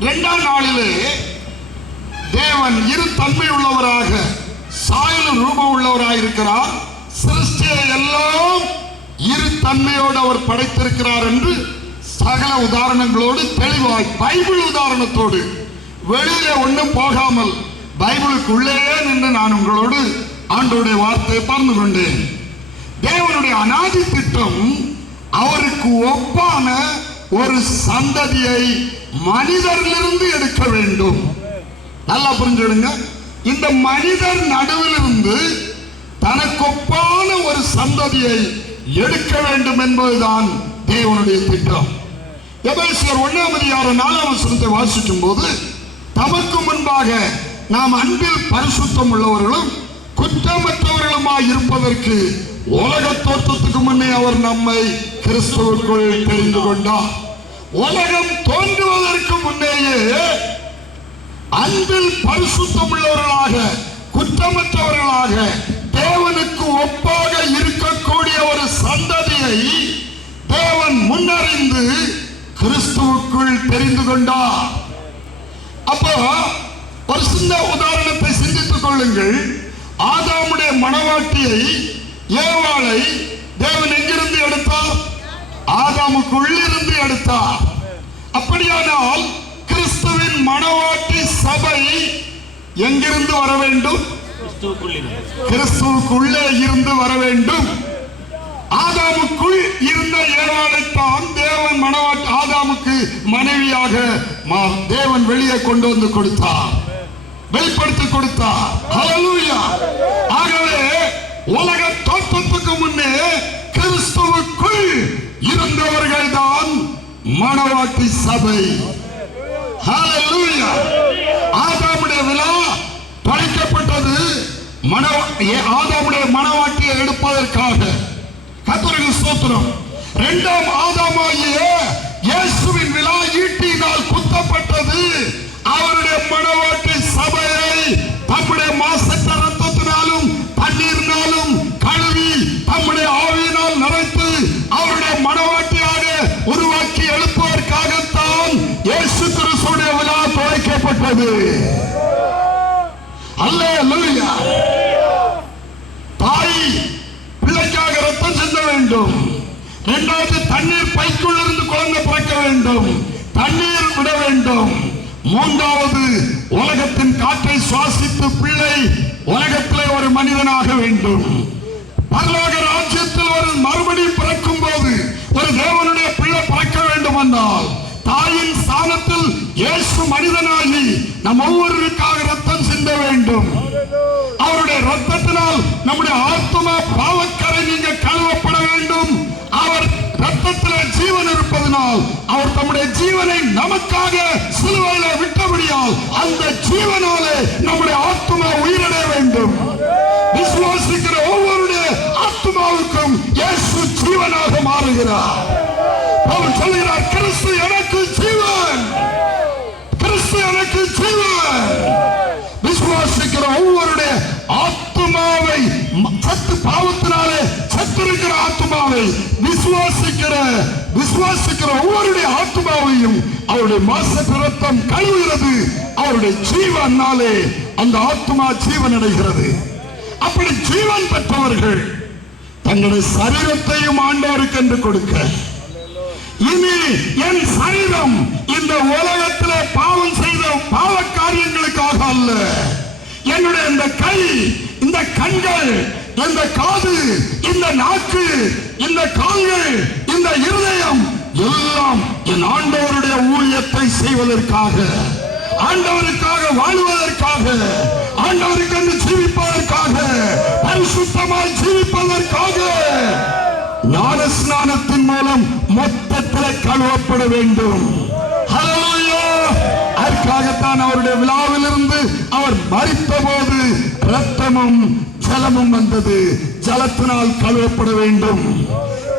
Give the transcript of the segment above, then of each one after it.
இரண்டாம் நாளிலே தேவன் இரு தன்மை உள்ளவராக சாயல் ரூபம் உள்ளவராக இருக்கிறார் சிருஷ்டியை எல்லாம் இரு தன்மையோடு அவர் படைத்திருக்கிறார் என்று சகல உதாரணங்களோடு தெளிவாய் பைபிள் உதாரணத்தோடு வெளியிலே ஒன்றும் போகாமல் பைபிளுக்குள்ளே நின்று நான் உங்களோடு ஆண்டோடைய வார்த்தையை பகிர்ந்து கொண்டேன். தேவனுடைய அனாதி திட்டம் அவருக்கு ஒப்பான ஒரு சந்ததியை மனிதரிலிருந்து எடுக்க வேண்டும். நல்லா புரிஞ்சுடுங்க இந்த மனிதர் நடுவிலிருந்து தனக்கொப்பான ஒரு சந்ததியை எடுக்க வேண்டும் என்பதுதான் தேவனுடைய திட்டம். எபேசியர் ஒன்றாம் அதிகாரம் நாலாம் வசனத்தை வாசிக்கும் போது தமக்கு முன்பாக நாம் அன்பில் பரிசுத்தம் உள்ளவர்களும் குற்றமற்றவர்களுமாய் இருப்பதற்கு உலக தோற்றத்துக்கு முன்னே அவர் நம்மை கிறிஸ்துவுக்குள் தெரிந்து கொண்டார். உலகம் தோன்றுவதற்கு முன்னேயே அன்பில் பரிசுத்தம் உள்ளவர்களாக குற்றமற்றவர்களாக தேவனுக்கு ஒப்பாக இருக்கக்கூடிய ஒரு சந்ததியை தேவன் முன்னறிந்து கிறிஸ்துவுக்குள் தெரிந்து கொண்டார். அப்போ ஒரு சின்ன உதாரணத்தை சிந்தித்துக் கொள்ளுங்கள். ஆதாமுடைய மனவாட்டியை ஏவாளை தேவன் எங்கிருந்து எடுத்தார்? ஆதாமுக்குள்ளிருந்து எடுத்தார். அப்படியானால் கிறிஸ்துவின் மனவாட்டி சபை எங்கிருந்து வர வேண்டும்? கிறிஸ்துவுக்குள்ளே இருந்து வர வேண்டும். ஆதாமுக்குள் இருந்த ஏவாளைத்தான் தேவன் மனவாட்டி ஆதாமுக்கு மனைவியாக மா- தேவன் வெளியே கொண்டு வந்து கொடுத்தார். வெளிப்படுத்தி கொடுத்தார். இருந்தவர்கள் தான் மனவாட்டி சபை. ஆதாமுடைய விழா படைக்கப்பட்டது ஆதாமுடைய மனவாட்டியை எடுப்பதற்காக. கத்தருக்கு சூத்திரம் இரண்டாம் ஆதாமாகிய இயேசுவின் விழா ஈட்டினால் குத்தப்பட்டது. அவருடைய மனவாட்டி சபையை அவருடைய மனவாட்டியாக உருவாக்கி எழுப்புவதற்காகத்தான் இயேசு கிறிஸ்துடைய விழா துவைக்கப்பட்டது. அல்ல தாய் பிள்ளைக்காக ரத்தம் செல்ல வேண்டும். இரண்டாவது தண்ணீர் பைக்குள் இருந்து குழந்தை பிறக்க வேண்டும். தண்ணீர் விட வேண்டும். மூன்றாவது உலகத்தின் காற்றை சுவாசித்து பிள்ளை உலகத்திலே ஒரு மனிதனாக வேண்டும். பரலோக ராஜ்ய ஒரு மறுபடியும் பிறக்கும் போது ஒரு தேவனுடைய பிள்ளை பிறக்க வேண்டும் என்றால் தாயின் ஸ்தானத்தில் இயேசு மனிதனாகி நம் ஒவ்வொருவருக்காக ரத்தம் சிந்த வேண்டும். அவருடைய ரத்தத்தினால் நம்முடைய ஆத்மா பாவக்கரை நீங்க கழுவப்பட வேண்டும். அவர் ரத்தத்தில் ஜீவன் இருப்பதனால் அவர் தம்முடைய ஜீவனை நமக்காக சிலுவையில விட்டபடியால் அந்த ஜீவனாலே நம்முடைய ஆத்மா உயிரிழ வேண்டும். விசுவாசிக்கிற ஒவ்வொரு ஆத்மாவுக்கும் இயேசு ஜீவனாக மாறுகிறார். அவர் சொல்கிறார் கிறிஸ்து எனக்கு ஜீவன். கிறிஸ்து எனக்கு ஜீவன். விசுவாசிக்கிற ஒவ்வொருடைய ஆத்மாவை சத்து பாவத்தினாலே சத்திருக்கிற ஆத்மாவை விசுவாசிக்கிற விசுவாசிக்கிற ஒவ்வொருடைய ஆத்மாவையும் அவருடைய மாசற்ற ரத்தம் கழுவுகிறது. அவருடைய ஜீவனாலே அந்த ஆத்மா ஜீவன் அடைகிறது அப்படி ஜீவன் பெற்றவர்கள் தங்களுடைய சரீரத்தையும் ஆண்டவருக்கு என்று கொடுக்க. இனி என் சரீரம் இந்த உலகத்திலே பாவம் செய்த பாவ காரியங்களுக்காக அல்ல. என்னுடைய இந்த கை இந்த கண்கள் இந்த காது இந்த நாக்கு இந்த கால்கள் இந்த இருதயம் எல்லாம் என் ஆண்டவருடைய ஊழியத்தை செய்வதற்காக ஆண்டவருக்காக வாழ்வதற்காக ஆண்டவருக்கு என்று ஜீவிப்பதற்காக பரிசுத்தமாய் ஜீவிப்பதற்காக ஞான ஸ்நானத்தின் மூலம் மொத்தத்தில் கழுவப்பட வேண்டும். அதற்காகத்தான் அவருடைய விழாவிலிருந்து அவர் மறித்த போது ரத்தமும் ஜலமும் வந்தது. ஜலத்தினால் கழுவப்பட வேண்டும்.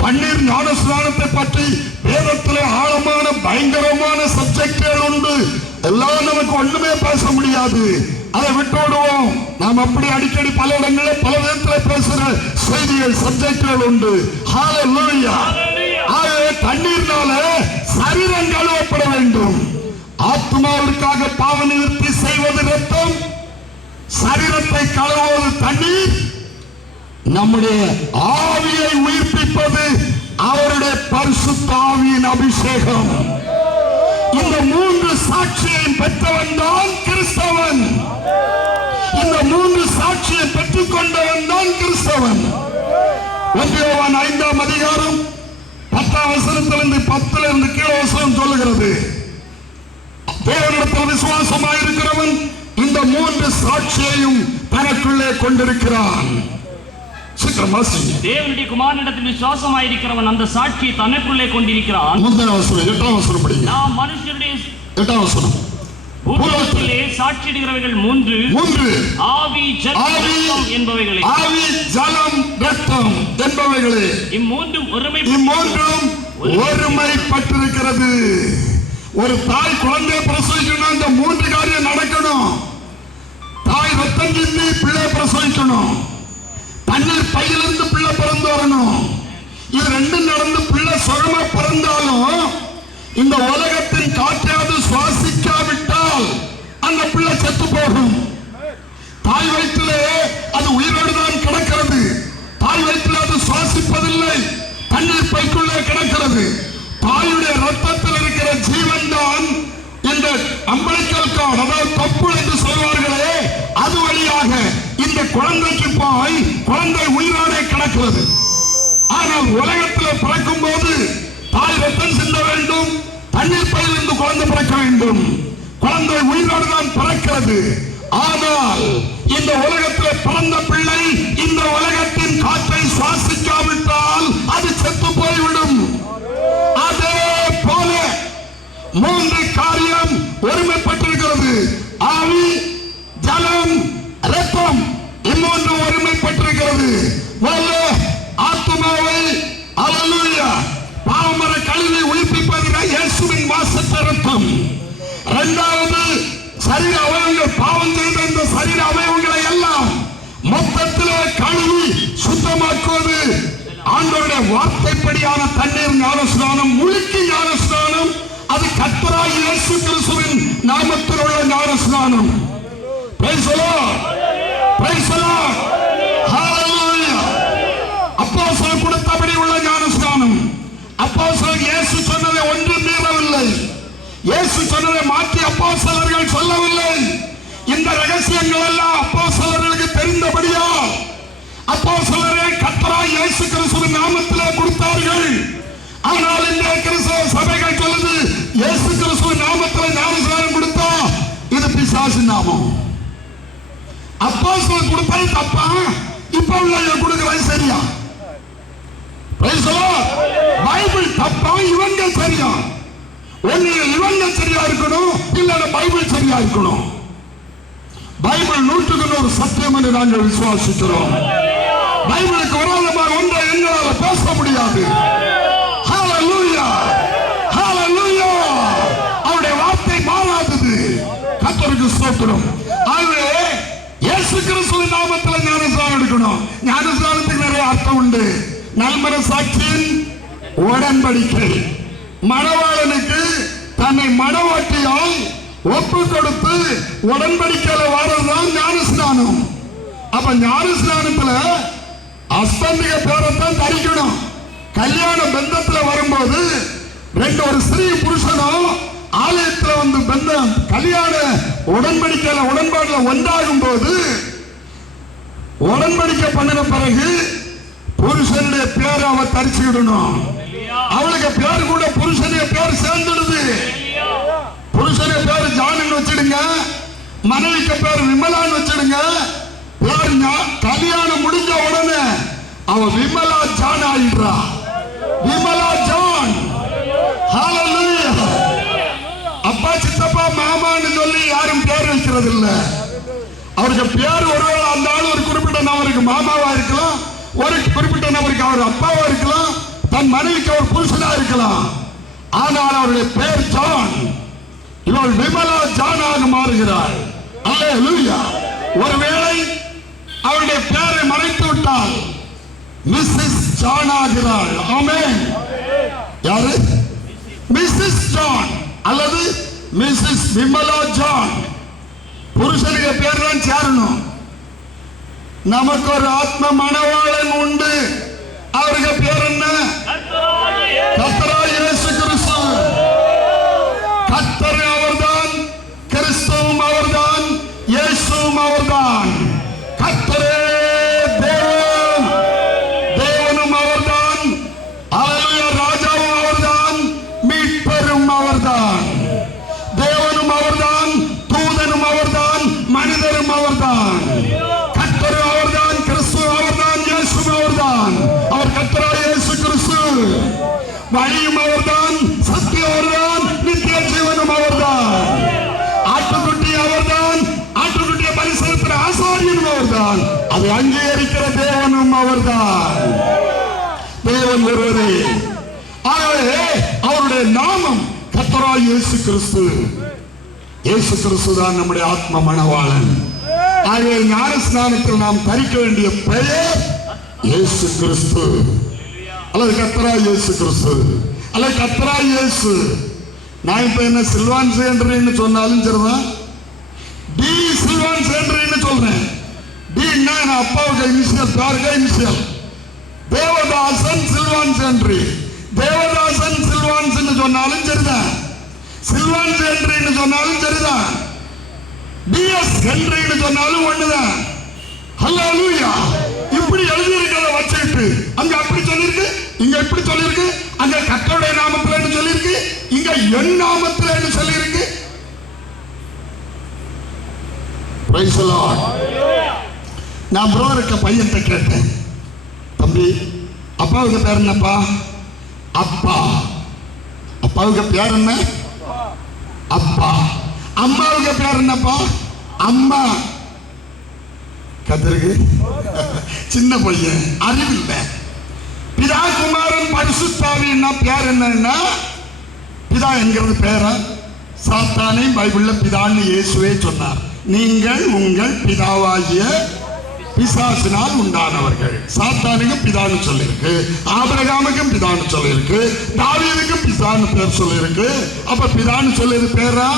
பன்னீர் ஞான ஸ்நானத்தை பற்றி வேதத்தில் ஆழமான பயங்கரமான சப்ஜெக்டுகள் உண்டு. எல்லாம் நமக்கு ஒண்ணுமே பேச முடியாது. அதை விட்டு விடுவோம் நாம் அப்படி அடிக்கடி பல இடங்களில் பல விதத்தில் பேசுற செய்திகள் சப்ஜெக்டுகள் உண்டு. ஆகவே தண்ணீர்னால சரீரம் கழுவப்பட வேண்டும். ஆத்மாவிற்காக பாவ நிவர்த்தி செய்வது ரத்தம். சரீரத்தை கழுவுவது தண்ணீர். நம்முடைய ஆவியை உயிர்ப்பிப்பது அவருடைய பரிசுத்த ஆவியின் அபிஷேகம். இந்த மூன்று சாட்சியையும் பெற்றவன் தான் கிறிஸ்தவன். இந்த மூன்று சாட்சியை பெற்றுக் கொண்டவன் தான் கிறிஸ்தவன். ஒன்றியவான் ஐந்தாம் அதிகாரம் பத்தாம் வசனத்திலிருந்து பத்திலிருந்து கீழ வசனம் சொல்லுகிறது. தேவனிடத்தில் விசுவாசமாயிருக்கிறவன் இந்த மூன்று சாட்சியையும் தனக்குள்ளே கொண்டிருக்கிறான். சீக்கிரம் வாசிங்க தேவனுடைய குமாரனிடத்தில் விசுவாசமாயிருக்கிறவன் அந்த சாட்சியை தனக்குள்ளே கொண்டிருக்கிறான். முந்தின வசனம் எட்டாம் வசனம் படிங்க. நாம் மனுஷருடைய எட்டாம் வசனம் பூலோகத்திலே சாட்சியிடுகிறவர்கள் மூன்று. மூன்று. ஆவி ஜலம் என்பவைகளே. ஆவி ஜலம் ரத்தம் என்பவைகளே. இம்மூன்றும் ஒருமை இம்மூன்றும் ஒருமைப்பட்டிருக்கிறது. ஒரு தாய் குழந்தையை பிரசவிக்கணும் இந்த மூன்று காரியம் நடக்கணும். தாய் ரத்தம் சிந்தி பிள்ளை பிரசவிக்கணும். தண்ணீர் பையிலிருந்து பிள்ளை பிறந்து வரணும். இது ரெண்டும் நடந்து பிள்ளை சுகமா பிறந்தாலும் இந்த உலகத்தின் காற்றாவது சுவாசிக்காவிட்டால் அந்த பிள்ளை செத்து போகும். தாய் வயிற்றிலே அது உயிரோடு தான் கிடக்கிறது. தாய் வயிற்றில் அது சுவாசிப்பதில்லை. தண்ணீர் பைக்குள்ளே கிடக்கிறது. குழந்தைக்கு போய் குழந்தை உயிரோடே கிடக்கிறது. ஆனால் உலகத்தில் பிறக்கும் போது தாய் ரத்தம் சிந்த வேண்டும் தண்ணீர் பயில் இருந்து குழந்தை பிறக்க வேண்டும். குழந்தை உயிரோடு தான் பிறக்கிறது. ஆனால் இந்த உலகத்தில் பிறந்த பிள்ளை இந்த உலகத்தின் காற்றை சுவாசிக்காவிட்டால் அது செத்து போய்விடும். அதே போல மூன்று காரியம் ஒருமைப்பட்டிருக்கிறது ஆத்மாவை அலலுயா பாவமர கழிவை உயிர்ப்பிப்பதுగా இயேசுவின் வாசத்த ரத்தம் இரண்டாவது சரீர அவயவங்கள் பாவம் செய்த இந்த சரீர அவயவங்களை எல்லாம் மொத்தத்தில் கழுவி சுத்தமாக்குவது. ஆண்டோருடைய வார்த்தைப்படியான தண்ணீர் ஞானஸ்நானம் முழுக்கி ஞானஸ்நானம் அது கத்தராய் இயேசு கிறிஸ்துவின் நாமத்தில் உள்ள ஞானஸ்நானம். Praise the அப்போஸ்தலர் இயேசு சொன்னதை ஒன்றும் மீறவில்லை. இயேசு சொன்னதை மாற்றி அப்போஸ்தலர்கள் சொல்லவில்லை. இந்த ரகசியங்கள் எல்லாம் அப்போஸ்தலர்களுக்கு தெரிந்தபடியா? அப்போஸ்தலரே கத்தரா இயேசு கிறிஸ்து நாமத்திலே கொடுத்தார்கள். ஆனால் இந்த கிறிஸ்தவ சபைகள் சொல்லுது இயேசு கிறிஸ்துவ நாமத்தில் ஞானஸ்நானம் கொடுத்தா இது பிசாசு நாமம். அப்போஸ்தலர் கொடுத்தது தப்பா? இப்ப உள்ள கொடுக்கிறது சரியா? பைபிள் தப்பா இவங்க சரியா? ஒன்னு இவங்க சரியா இருக்கணும் இல்ல பைபிள் சரியா இருக்கணும். பைபிள் நூற்றுக்கு நூறு சத்தியம் என்று நாங்கள் விசுவாசிக்கிறோம். பைபிளுக்கு விரோதமாக ஒன்றை எங்களால் பேச முடியாது. அவருடைய வார்த்தை மாறாதது. கத்தருக்கு ஸ்தோத்திரம். ஆகவே இயேசு கிறிஸ்துவின் நாமத்தில் ஞானஸ்தானம் எடுக்கணும். ஞானஸ்தானத்துக்கு நிறைய அர்த்தம் உண்டு. நாமர சாட்சியின் உடன்படிக்கை. மணவாளனுக்கு தன்னை மனவாட்டியால் ஒப்பு கொடுத்து உடன்படிக்கையில வாரதுதான் ஞானஸ்நானம். அப்ப ஞானஸ்நானத்துல அஸ்தந்திக பேரத்தான் தரிக்கணும். கல்யாண பந்தத்துல வரும்போது ரெண்டு ஒரு ஸ்திரீ புருஷனும் ஆலயத்துல வந்து பந்தம் கல்யாண உடன்படிக்கையில உடன்பாடுல ஒன்றாகும் போது உடன்படிக்கை பண்ணின பிறகு புருஷனுடைய பேர் அவ தரிச்சுக்கிடணும் அவளுக்கு பேர் கூட புருஷனுடைய பேர் சேர்ந்துடுது. புருஷனுடைய பேர் ஜானுன்னு வச்சிடுங்க. மனைவிக்கு பேர் விமலான்னு வச்சிடுங்க. பேர் கல்யாணம் முடிஞ்ச உடனே அவ விமலா ஜான் ஆயிடுறா. விமலா ஜான். அப்பா சித்தப்பா மாமான்னு சொல்லி யாரும் பேர் வைக்கிறது இல்லை அவருக்கு பேர் ஒருவேளை அந்த ஆள் ஒரு குறிப்பிட்ட நபருக்கு மாமாவா இருக்கலாம். ஒரு குறிப்பிட்ட நபருக்கு அவர் அப்பாவா இருக்கலாம் தன் மனைவிக்கு அவர் புருஷனா இருக்கலாம். ஆனால் அவருடைய பெயர் ஜான். இவள் விமலா ஜானாக மாறுகிறாள். அல்லேலூயா. ஒருவேளை அவருடைய பெயரை மறைத்து விட்டால் மிஸ்ஸஸ் ஜான் ஆகிறாள். ஆமென். யாரு? மிஸ்ஸஸ் ஜான் அல்லது மிஸ்ஸஸ் விமலா ஜான். புருஷனுக்கு பேர் தான் சேரணும் நமக்கு ஒரு இயேசு கிறிஸ்து இயேசு கிறிஸ்து தான் நம்முடைய ஆத்ம மணவாளன் ஆகவே ஞான ஸ்நானத்தில் நாம் தரிக்க வேண்டிய பெயர் இயேசு கிறிஸ்து அல்லது கத்தரா இயேசு கிறிஸ்து அல்லது கத்தரா இயேசு. நான் இப்ப என்ன சில்வான் சேன்றேன்னு சொன்னாலும் சரிதான். டி சில்வான் சேன்றேன்னு சொல்றேன். டின்னா என் அப்பாவுக்கு இனிஷியல் பேருக்கு இனிஷியல் தேவதாசன் சில்வான் சேன்றி. தேவதாசன் சில்வான்ஸ் சொன்னாலும் சரிதான். சில்வான் என்று சொன்னாலும் சரிதான். டிஎஸ் என்று சொன்னாலும் ஒண்ணுதான். ஹalleluya இப்படி எழுதியிருக்கிறத வச்சுட்டு அங்க அப்படி சொல்லிருக்கு இங்க இப்படி சொல்லியிருக்கு அங்க கத்தோடைய நாமத்துல சொல்லியிருக்கு இங்க என் நாமத்துல சொல்லிருக்கு Praise நான் ப்ரோ இருக்க பையன் பையன்கிட்ட கேட்டேன். தம்பி அப்பாவுக்கு பேர் என்னப்பா? அப்பா. அப்பாவுக்கு பேர் என்ன? அப்பா அம்மாவுக்கு பேர் என்னப்பா? அம்மா. கத்திருக்கு சின்ன பையன் அறிவில்லை. பிதா குமாரன் பரிசுத்தாவின்னா பேர் என்னன்னா பிதா என்கிறது பேரா? சாத்தானே பைபிள்ல பிதான்னு இயேசுவே சொன்னார். நீங்கள் உங்கள் பிதாவாகிய பிசாசினால் உண்டானவர்கள். சாத்தானுக்கும் பிதான்னு சொல்லியிருக்கு. ஆபிரகாமுக்கும் பிதான்னு சொல்லியிருக்கு. தாவீதுக்கும் பிதான்னு பேர் சொல்லியிருக்கு. அப்ப பிதான்னு சொல்லியது பேரா?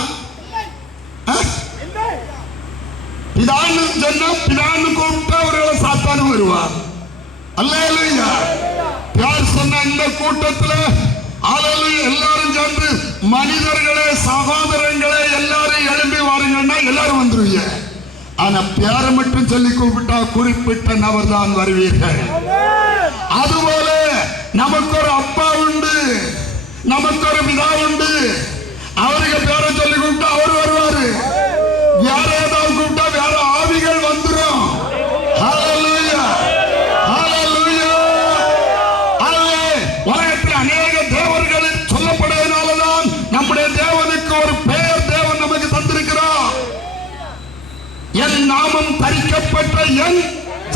பிதான்னு சொன்னா பிதான்னு கூப்பிட்டா அவர்களை சாத்தானு வருவார் அல்லேலூயா. யார் சொன்ன இந்த கூட்டத்துல அல்லேலூயா எல்லாரும் சேர்ந்து மனிதர்களே சகோதரங்களே எல்லாரும் எழும்பி வாருங்கன்னா எல்லாரும் வந்துருவீங்க. ஆனா பேரை மட்டும் சொல்லி கூப்பிட்டா குறிப்பிட்ட நபர் தான் வருவீர்கள் அதுபோல நமக்கு ஒரு அப்பா உண்டு. நமக்கு ஒரு பிதா உண்டு.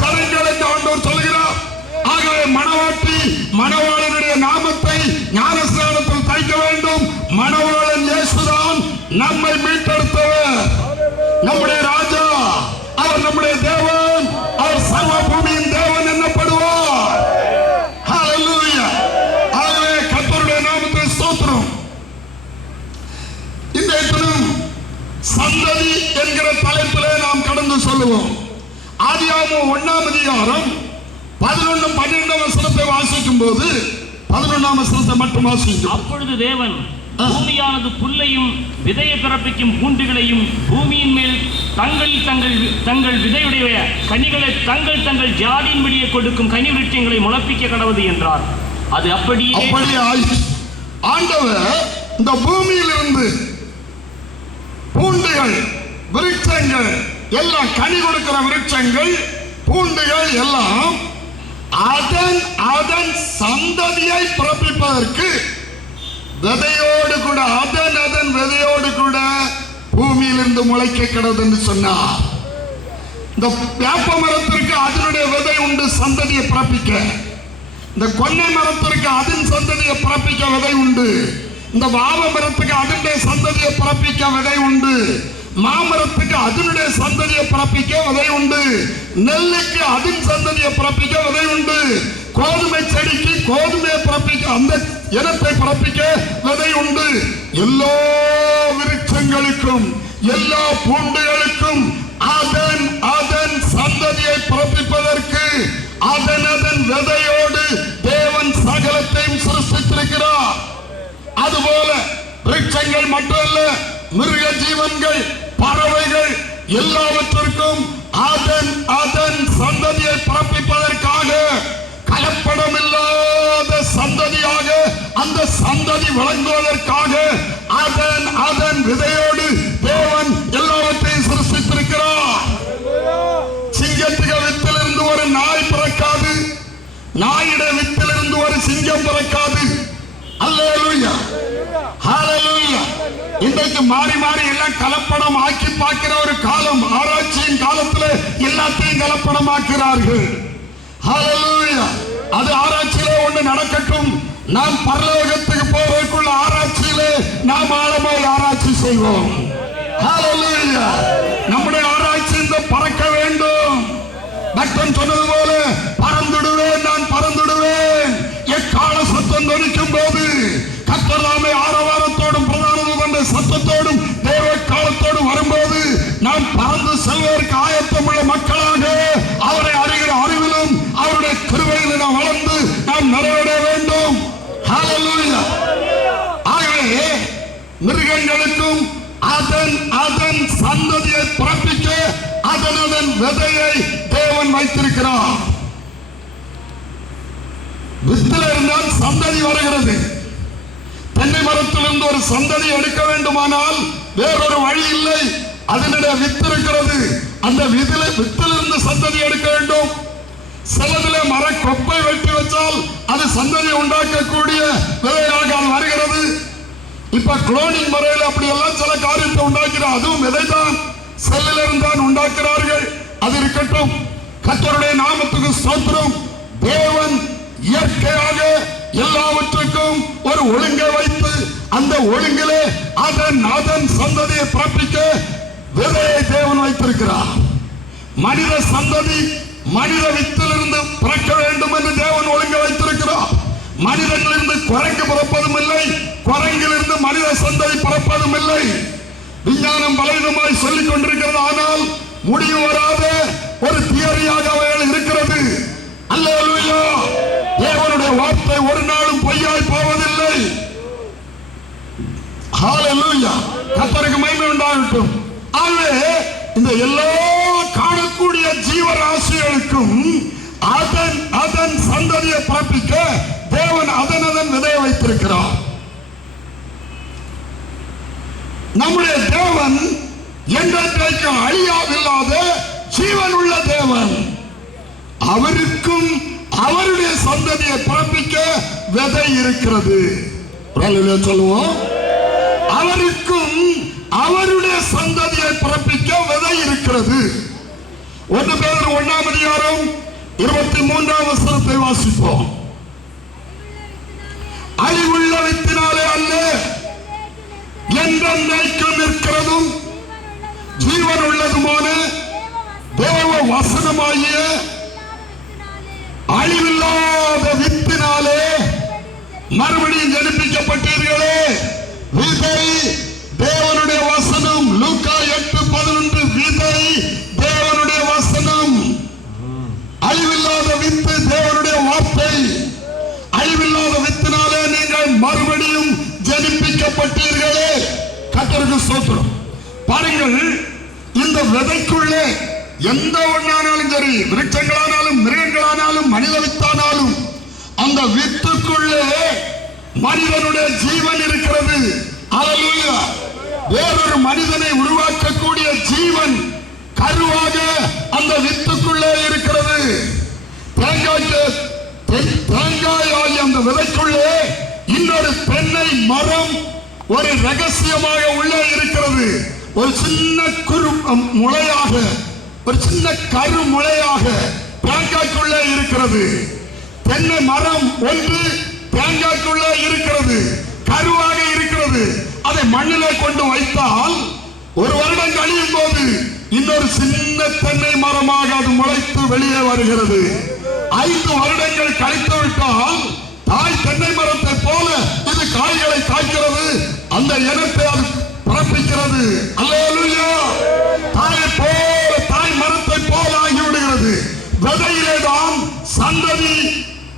தரிக்கப்பட்ட என் ஆண்டவர் சொல்கிறார் ஆகவே மணவாட்டி மணவாளனுடைய நாமத்தை ஞானஸ்தானத்தில் தைக்க வேண்டும். மணவாளன் இயேசுதான் நம்மை மீட்டெடுத்தவர். நம்முடைய ராஜா அவர் நம்முடைய தேவன் அவர் சர்வ பூமியின் தேவன் என்னப்படுவார். ஆகவே கத்தருடைய நாமத்தை ஸ்தோத்திரம். இன்றைய தினம் சந்ததி என்கிற தலைப்பிலே நாம் கடந்து சொல்லுவோம். ஆதியாகமம் ஒண்ணாம் அதிகாரம் பதினொன்று பன்னிரெண்டாம் வசனத்தை வாசிக்கும் போது பதினொன்றாம் வசனத்தை மட்டும் வாசிக்கும் அப்பொழுது தேவன் பூமியானது புல்லையும் விதையை பிறப்பிக்கும் பூண்டுகளையும் பூமியின் மேல் தங்கள் தங்கள் தங்கள் விதையுடைய கனிகளை தங்கள் தங்கள் ஜாதியின்படியே கொடுக்கும் கனி விருட்சங்களை முளைப்பிக்க கடவுது என்றார். அது அப்படியே ஆண்டவர் இந்த பூமியிலிருந்து பூண்டுகள் விருட்சங்கள் எல்லாம் கனி கொடுக்கிற விருட்சங்கள் பூண்டுகள் எல்லாம் அதன் அதன் சந்ததியை பிறப்பிப்பதற்கு விதையோடு கூட அதன் அதன் விதையோடு கூட பூமியிலிருந்து முளைக்க கிடது என்று சொன்னார் இந்த வேப்ப மரத்திற்கு அதனுடைய விதை உண்டு சந்ததியை பிறப்பிக்க. இந்த கொன்னை மரத்திற்கு அதன் சந்ததியை பிறப்பிக்க விதை உண்டு. இந்த வாவ மரத்துக்கு அதனுடைய சந்ததியை பிறப்பிக்க விதை உண்டு. மாமரத்துக்கு அதனுடைய சந்ததியை பிறப்பிக்க விதை உண்டு. நெல்லுக்கு அதன் சந்ததியை பிறப்பிக்க விதை உண்டு. கோதுமை செடிக்கு கோதுமையை பிறப்பிக்க அந்த இனத்தை பிறப்பிக்க விதை உண்டு. எல்லா விருட்சங்களுக்கும் எல்லா பூண்டுகளுக்கும் அதன் அதன் சந்ததியை பிறப்பிப்பதற்கு அதன் அதன் விதையோடு தேவன் சகலத்தையும் சிருஷ்டித்திருக்கிறார். அதுபோல விருட்சங்கள் மட்டுமல்ல மிருக ஜீவன்கள் பறவைகள் எல்லாவற்றிற்கும் அதன் அதன் சந்ததியை பிறப்பிப்பதற்காக கலப்படம் இல்லாத சந்ததியாக அந்த சந்ததி வழங்குவதற்காக அதன் அதன் விதையோடு தேவன் எல்லாவற்றையும் சிருஷ்டித்திருக்கிறார். சிங்கத்துக்கு வித்திலிருந்து ஒரு நாய் பிறக்காது. நாயிட வித்திலிருந்து ஒரு சிங்கம் பிறக்காது அல்லேலூயா ஹalleluya இன்றைக்கு மாறி மாறி எல்லாம் கலப்படம் ஆக்கி பார்க்கிற ஒரு காலம் ஆராய்ச்சியின் காலத்துல எல்லாத்தையும் கலப்படமாக்கிறார்கள் அது ஆராய்ச்சியில ஒண்ணு நடக்கட்டும். நாம் பரலோகத்துக்கு போவதற்குள்ள ஆராய்ச்சியில நாம் ஆழமாய் ஆராய்ச்சி செய்வோம். நம்முடைய ஆராய்ச்சி இந்த பறக்க வேண்டும். பக்தன் சொன்னது போல செல்வதற்கு ஆயத்தம் ஆயத்தமுள்ள மக்களாக அவரை அறிகிற அறிவிலும் அவருடைய கிருபையிலும் நாம் வளர்ந்து நாம் நிறைவேற வேண்டும். ஆகவே மிருகங்களுக்கும் அதன் அதன் சந்ததியை பிறப்பிக்க அதன் அதன் விதையை தேவன் வைத்திருக்கிறார். வித்தில் இருந்தால் சந்ததி வருகிறது. தென்னை மரத்திலிருந்து ஒரு சந்ததி எடுக்க வேண்டுமானால் வேறொரு வழி இல்லை. அதனுடைய வித்து இருக்கிறது அந்த விதில வித்திலிருந்து சந்ததி எடுக்க வேண்டும். சிலதில மர கொப்பை வெட்டி வச்சால் அது சந்ததி உண்டாக்கக்கூடிய விதையாக அது வருகிறது. இப்ப குளோனிங் முறையில் அப்படி எல்லாம் சில காரியத்தை உண்டாக்கிறார் அதுவும் விதைதான். செல்லிலிருந்து தான் உண்டாக்குறார்கள் அது இருக்கட்டும். கத்தருடைய நாமத்துக்கு ஸ்தோத்திரம். தேவன் இயற்கையாக எல்லாவற்றுக்கும் ஒரு ஒழுங்கை வைத்து அந்த ஒழுங்கிலே அதன் அதன் சந்ததியை பிறப்பிக்க விதையை தேவன் வைத்திருக்கிறார். மனித சந்ததி மனித வித்திலிருந்து பிறக்க வேண்டும் என்று தேவன் ஒழுங்க வைத்திருக்கிறார். மனிதனிலிருந்து குரங்கு பிறப்பதும் இல்லை குரங்கிலிருந்து மனித சந்ததி பிறப்பதும் இல்லை. விஞ்ஞானம் பலவிதமாய் சொல்லிக் கொண்டிருக்கிறது ஆனால் முடிவு வராத ஒரு தியரியாக அவைகள் இருக்கிறது. அல்லேலூயா! தேவனுடைய வார்த்தை ஒரு நாளும் பொய்யாய் போவதில்லை. கத்தருக்கு கர்த்தருக்கு உண்டாகட்டும். ஆகவே இந்த எல்லா காணக்கூடிய ஜீவராசிகளுக்கும் அதன் அதன் சந்ததியை பிறப்பிக்க தேவன் அதன் அதன் விதையை வைத்திருக்கிறார். நம்முடைய தேவன் என்றைக்கும் அழியாதில்லாத ஜீவன் உள்ள தேவன். அவருக்கும் அவருடைய சந்ததியை பிறப்பிக்க விதை இருக்கிறது. சொல்லுவோம். அவருக்கும் அவருடைய சந்ததியை பிறப்பிக்க விதை இருக்கிறது. ஒன்று பேர் ஒன்னாம் அதிகாரம் இருபத்தி மூன்றாம் வசனத்தை வாசிப்போம். அழிவுள்ள வித்தினாலே அல்ல என்றென்றைக்கும் நிற்கிறதும் ஜீவன் உள்ளதுமான தேவ வசனமாகிய அழிவில்லாத வித்தினாலே மறுபடியும் ஜனிப்பிக்கப்பட்டீர்களே. விதை தேவனுடைய வசனம் லூக்கா எட்டு பதினொன்று விதை தேவனுடைய வசனம். அழிவில்லாத வித்து தேவனுடைய வார்த்தை. அழிவில்லாத வித்தினாலே நீங்கள் மறுபடியும் ஜனிப்பிக்கப்பட்டீர்களே. கத்தருக்கு சோத்திரம் பாருங்கள் இந்த விதைக்குள்ளே எந்த ஒண்ணானாலும் சரி விருட்சங்களானாலும் மிருகங்களானாலும் மனித வித்தானாலும் அந்த வித்துக்குள்ளே மனிதனுடைய ஜீவன் இருக்கிறது. அலலுயா வேறொரு மனிதனை உருவாக்கக்கூடிய ஜீவன் கருவாக அந்த வித்துக்குள்ளே இருக்கிறது. தேங்காய்க்கு தேங்காய் ஆகிய அந்த விதைக்குள்ளே இன்னொரு தென்னை மரம் ஒரு ரகசியமாக உள்ளே இருக்கிறது. ஒரு சின்ன குறு முளையாக ஒரு சின்ன கரு முளையாக தேங்காய்க்குள்ளே இருக்கிறது. தென்னை மரம் ஒன்று தேங்காய்க்குள்ளே இருக்கிறது. கருவாக இருக்கிறது அதை மண்ணிலே கொண்டு வைத்தால் ஒரு வருடம் கழியும் போது இன்னொரு சின்ன தென்னை மரமாக அது முளைத்து வெளியே வருகிறது. ஐந்து வருடங்கள் கழித்து விட்டால் தாய் தென்னை மரத்தை போல இது காய்களை காய்க்கிறது அந்த இனத்தை அது பிறப்பிக்கிறது. அல்லேலூயா! தாயை போல தாய் மரத்தை போல ஆகிவிடுகிறது. விதையிலே தான் சந்ததி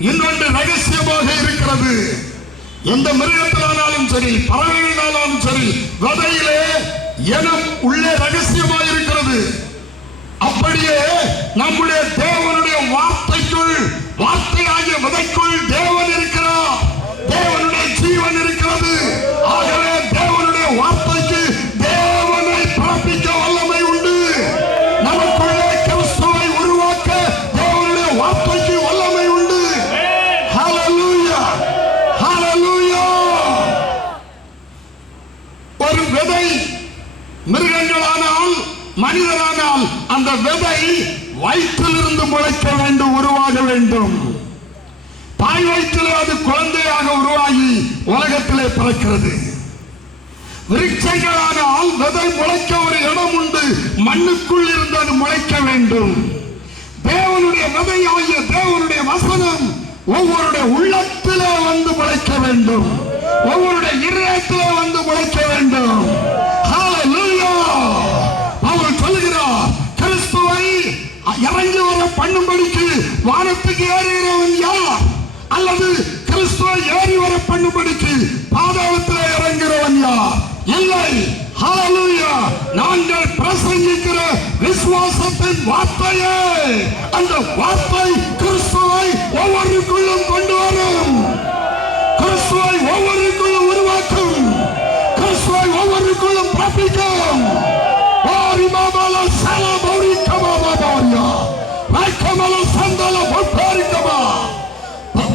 இன்னொன்று ரகசியமாக இருக்கிறது. எந்த மிருகத்திலானாலும் சரி பறவைகளினாலும் சரி விதையிலே எனம் உள்ளே ரகசியமாக இருக்கிறது அப்படியே நம்முடைய விதை வயிற்றிலிருந்து முளைக்க வேண்டும் உருவாக வேண்டும்? தாய் வயிற்றிலே அது குழந்தையாக உருவாகி உலகத்திலே பிறக்கிறது. விருட்சங்களானால் விதை முளைக்க ஒரு இடம் உண்டு மண்ணுக்குள் இருந்து அது முளைக்க வேண்டும். தேவனுடைய விதை ஆகிய தேவனுடைய வசனம் ஒவ்வொருடைய உள்ளத்திலே வந்து முளைக்க வேண்டும். ஒவ்வொருடைய இதயத்திலே வந்து வர பாதாளத்தில் இறங்குகிறவன் யார்? இல்லை. ஹalleluya நாங்கள் பிரசங்கிக்கிற விசுவாசத்தின் வார்த்தையே. அந்த வார்த்தை கிறிஸ்துவை ஒவ்வொருக்குள்ளும் கொண்டு வரும். கிறிஸ்துவை ஒவ்வொருக்குள்ளும் உருவாக்கும். கிறிஸ்துவை ஒவ்வொருக்குள்ளும் பிறப்பிக்கும்.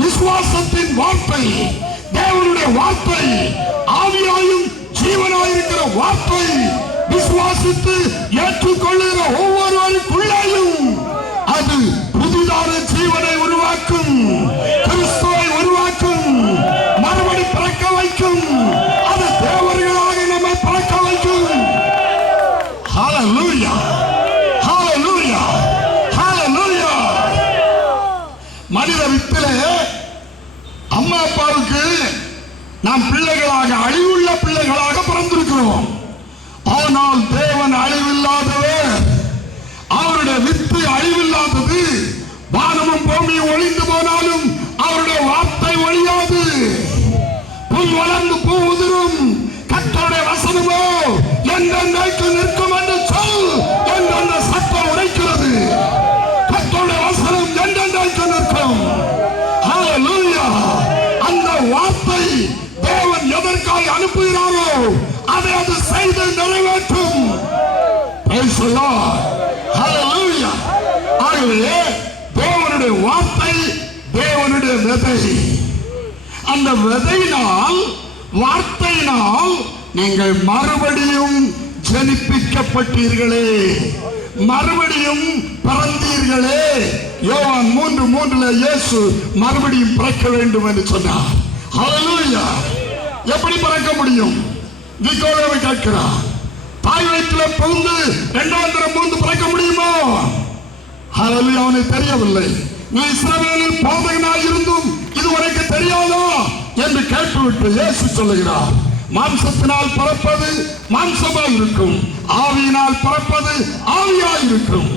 விசுவாசத்தின் வார்த்தை வார்த்தை. ஆவியாயும் ஜீவனாயிருக்கிற வார்த்தை. விசுவாசித்து ஏற்றுக்கொள்ளுகிற ஒவ்வொருவருக்குள்ளேயும் அது புதிதான ஜீவனை உருவாக்கும். நாம் பிள்ளைகளாக ஆகவே தேவனுடைய வார்த்தை தேவனுடைய விதை. அந்த விதையினால் வார்த்தையினால் நீங்கள் மறுபடியும் ஜனிப்பிக்கப்பட்டீர்களே. மறுபடியும் பிறந்தீர்களே. யோவான் மூன்று மூன்றுல இயேசு மறுபடியும் பிறக்க வேண்டும் என்று சொன்னார். எப்படி பிறக்க முடியும்? கேட்கிறார். தாய் வயிற்றுல பிறந்து இரண்டாம் தரம் பிறக்க முடியுமா? அவனுக்கு தெரியவில்லை. நீ இஸ்ரவேலில் போதகனாய் இருந்தும் இது தெரியாதா என்று கேட்டுவிட்டு இயேசு சொல்லுகிறார். மாம்சத்தினால் பிறப்பது மாம்சமாய் இருக்கும் ஆவியினால் பிறப்பது ஆவியாய் இருக்கும்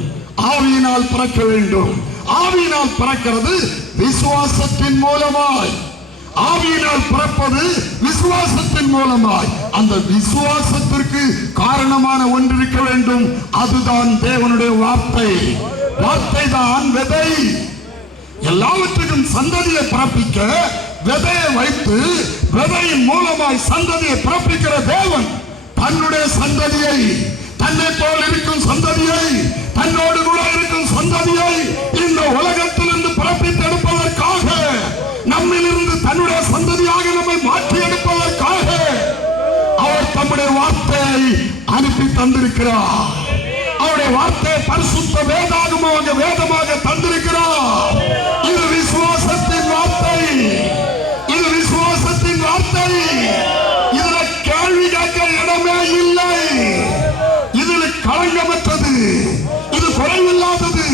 ஆவியினால் பிறக்க வேண்டும். ஆவியினால் பிறக்கிறது விசுவாசத்தின் மூலமாய். ஆவியினால் பிறப்பது விசுவாசத்தின் மூலமாய். அந்த விசுவாசத்திற்கு காரணமான ஒன்றிருக்க வேண்டும். அதுதான் தேவனுடைய வார்த்தை. வார்த்தை தான் விதை. எல்லாவற்றுக்கும் சந்ததியை பிறப்பிக்க விதையை வைத்து விதையின் மூலமாய் சந்ததியை பிறப்பிக்கிற தேவன் தன்னுடைய சந்ததியை தன்னை போல் இருக்கும் சந்ததியை தன்னோடு கூட இருக்கும் சந்ததியை இந்த உலகத்திலிருந்து பிறப்பித்தெடுப்பதற்காக நம்மிலிருந்து தன்னுடைய சந்ததியாக நம்மை மாற்றி எடுப்பதற்காக அவர் தம்முடைய வார்த்தையை அனுப்பி தந்திருக்கிறார். அவருடைய வார்த்தை பரிசுத்த வேதாகமாக வேதமாக தந்திருக்கிறார். இது விசுவாசத்தின் வார்த்தை. இது விசுவாசத்தின் வார்த்தை. இதுல கேள்வி கேட்க இடமே இல்லை. இதில் களங்கமற்றது. இது குறைவில்லாதது.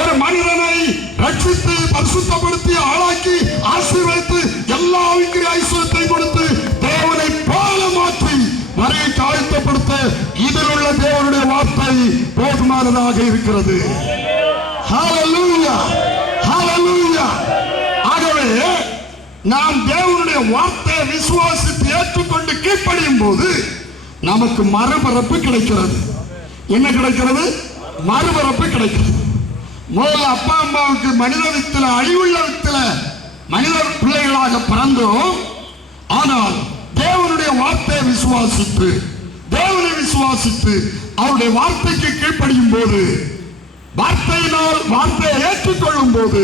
ஒரு மனிதனை ரட்சித்து பரிசுத்தப்படுத்தி ஆளாக்கி ஆசீர்வதித்து எல்லா ஐஸ்வரத்தை கொடுத்து தேவனை போல மாற்றி தாழ்த்தப்படுத்த இதில் போதுமானதாக இருக்கிறது. ஆகவே நாம் தேவனுடைய வார்த்தையை விசுவாசித்து ஏற்றுக்கொண்டு கீழ்ப்படியும் போது நமக்கு மறுபரப்பு கிடைக்கிறது. என்ன கிடைக்கிறது? மறுபரப்பு கிடைக்கிறது. முதல்ல அப்பா அம்மாவுக்கு மனித வித்துல அழிவுள்ள வித்துல மனிதர் பிள்ளைகளாக பிறந்தோம். ஆனால் தேவனுடைய வார்த்தையை விசுவாசித்து விசுவாசித்து அவருடைய வார்த்தைக்கு கீழ்ப்படியும் போது வார்த்தையினால் வார்த்தையை ஏற்றுக்கொள்ளும் போது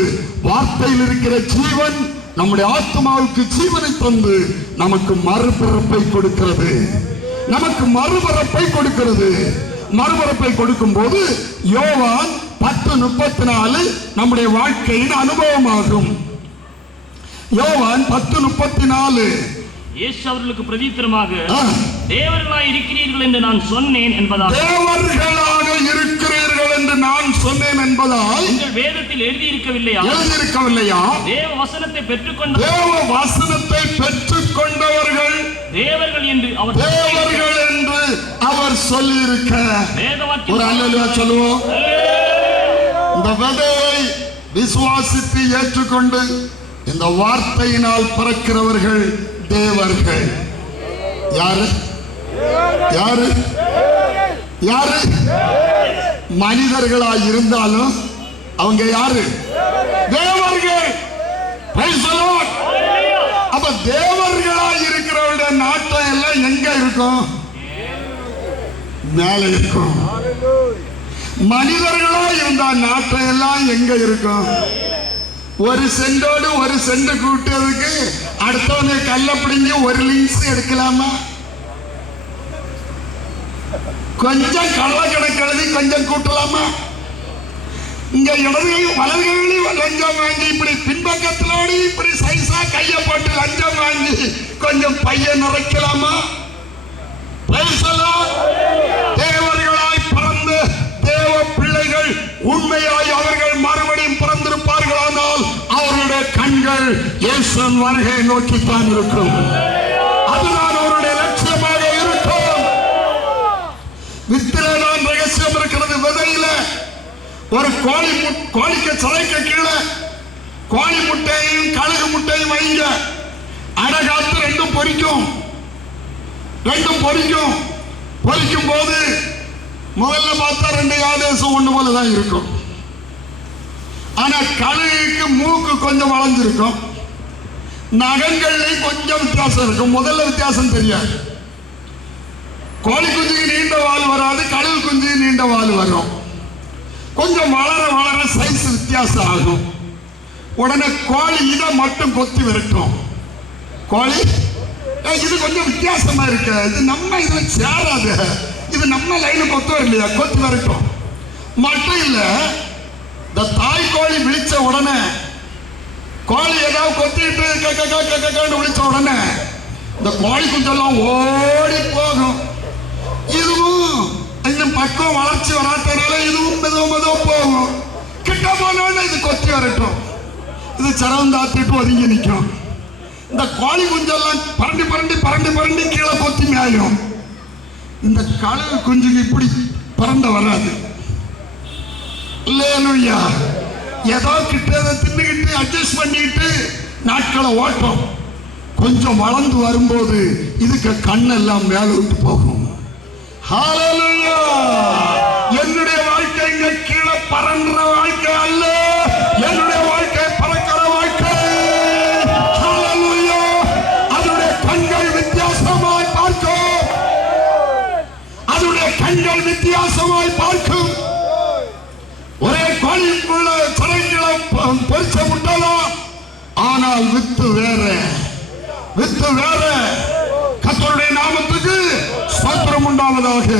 வார்த்தையில் இருக்கிற ஜீவன் நம்முடைய ஆத்மாவுக்கு ஜீவனை தந்து நமக்கு மறுபிறப்பை கொடுக்கிறது. நமக்கு மறுபிறப்பை கொடுக்கிறது. மறுபிறப்பை கொடுக்கும் போது யோவான் பத்து முப்பத்தி நாலு நம்முடைய வாழ்க்கையின் அனுபவமாகும். யோவான் பத்து முப்பத்தி நாலு இயேசு அவர்களுக்கு பிரதித்திரமாக. தேவர்களாய் இருக்கிறீர்கள் என்று நான் சொன்னேன் என்பதாக தேவர்களாக இருக்கிறீர்கள் என்று நான் சொன்னேன் என்பதால் உங்கள் வேதத்தில் எழுதியிருக்கவில்லையா? எழுதியிருக்கவில்லையா? தேவ வசனத்தை பெற்றுக்கொண்ட தேவ வசனத்தை பெற்றுக் கொண்டவர்கள் தேவர்கள் என்று அவர் தேவர்கள் என்று அவர் சொல்லியிருக்க. வேத ஒரு அல்லா சொல்லுவோம். இந்த விதையை விசுவாசித்து ஏற்றுக்கொண்டு இந்த வார்த்தையினால் பிறக்கிறவர்கள் தேவர்கள். யாரு? யாரு? யாரு? மனிதர்களா இருந்தாலும் அவங்க யாரு? தேவர்கள். அப்ப தேவர்களா இருக்கிறவருடைய நாட்டம் எல்லாம் எங்க இருக்கும்? மேல இருக்கும். மனிதர்களா இருந்தா நாட்டம் எல்லாம் எங்க இருக்கும்? ஒரு சென்டோடு ஒரு சென்ட் கூட்டுறதுக்கு அடுத்தவனை கல்ல பிடிங்கி ஒரு லிங்ஸ் எடுக்கலாமா? கொஞ்சம் கள்ள கிடக்கிறது கொஞ்சம் கூட்டலாமா? இங்க இடது வலது கையிலையும் லஞ்சம் வாங்கி இப்படி பின்பக்கத்திலோடு இப்படி சைஸா கைய போட்டு லஞ்சம் வாங்கி கொஞ்சம் பையன் நிறைக்கலாமா? தேவர்களாய் பிறந்து தேவ பிள்ளைகள் உண்மையாய் அவர்கள் மர அவர்களுடைய இயேசுவின் வருகை நோக்கித்தான் இருக்கும் அதுதான் அவருடைய லட்சியமாக இருக்கும். வித்திலே நான் ரகசியம் இருக்கிறது. விதையில ஒரு கோழி மு- கோழிக்கு சிலைக்கு கீழே கோழி முட்டையும் கழுகு முட்டையும் வைங்க. அடகாத்து ரெண்டும் பொரிக்கும் ரெண்டும் பொரிக்கும் பொரிக்கும் போது முதல்ல பார்த்தா ரெண்டு ஆதேசம் ஒண்ணு போல தான் இருக்கும். ஆனால் கழுகுக்கு மூக்கு கொஞ்சம் வளைஞ்சிருக்கும் நகங்கள்லேயும் கொஞ்சம் வித்தியாசம் இருக்கும். முதல்ல வித்தியாசம் தெரியாது. கோழி குஞ்சுக்கு நீண்ட வாழ் வராது கழுகு குஞ்சுக்கு நீண்ட வாழ் வரும். கொஞ்சம் வளர வளர சைஸ் வித்தியாசம் ஆகும். உடனே கோழி இதை மட்டும் கொத்தி விரட்டும். கோழி இது கொஞ்சம் வித்தியாசமா இருக்கு. இது நம்ம இதுல சேராது. இது நம்ம லைனு கொத்தோ இல்லையா? கொத்தி விரட்டும். மட்டும் இல்லை இந்த தாய் கோழி விழிச்ச உடனே கோழி ஏதாவது கொத்திட்டு விழிச்ச உடனே இந்த கோழி குஞ்செல்லாம் ஓடி போகும். இதுவும் இன்னும் பக்கம் வளர்ச்சி வராதனால இதுவும் மெதுவோ மெதுவா போகும். கிட்ட போனோடனே இது கொத்தி வரட்டும். இது சரம் தாத்திட்டு ஒதுங்கி நிற்கும். இந்த கோழி குஞ்செல்லாம் பரண்டி பரண்டி பரண்டி பரண்டி கீழே கொத்தி மேயும். இந்த கழுகு குஞ்சுக்கு இப்படி பறந்த வராது. இல்லையா? ஏதோ கிட்டதை தின்னுக்கிட்டு அட்ஜஸ்ட் பண்ணிக்கிட்டு நாட்களை ஓட்டம். கொஞ்சம் வளர்ந்து வரும்போது இதுக்கு கண்ணெல்லாம் மேலே விட்டு போகும். ஹாலலுயா அவன் பொறிச்ச முட்டலாம் ஆனால் வித்து வேற. வித்து வேற. கத்தருடைய நாமத்துக்கு ஸ்தோத்திரம் உண்டாவதாக.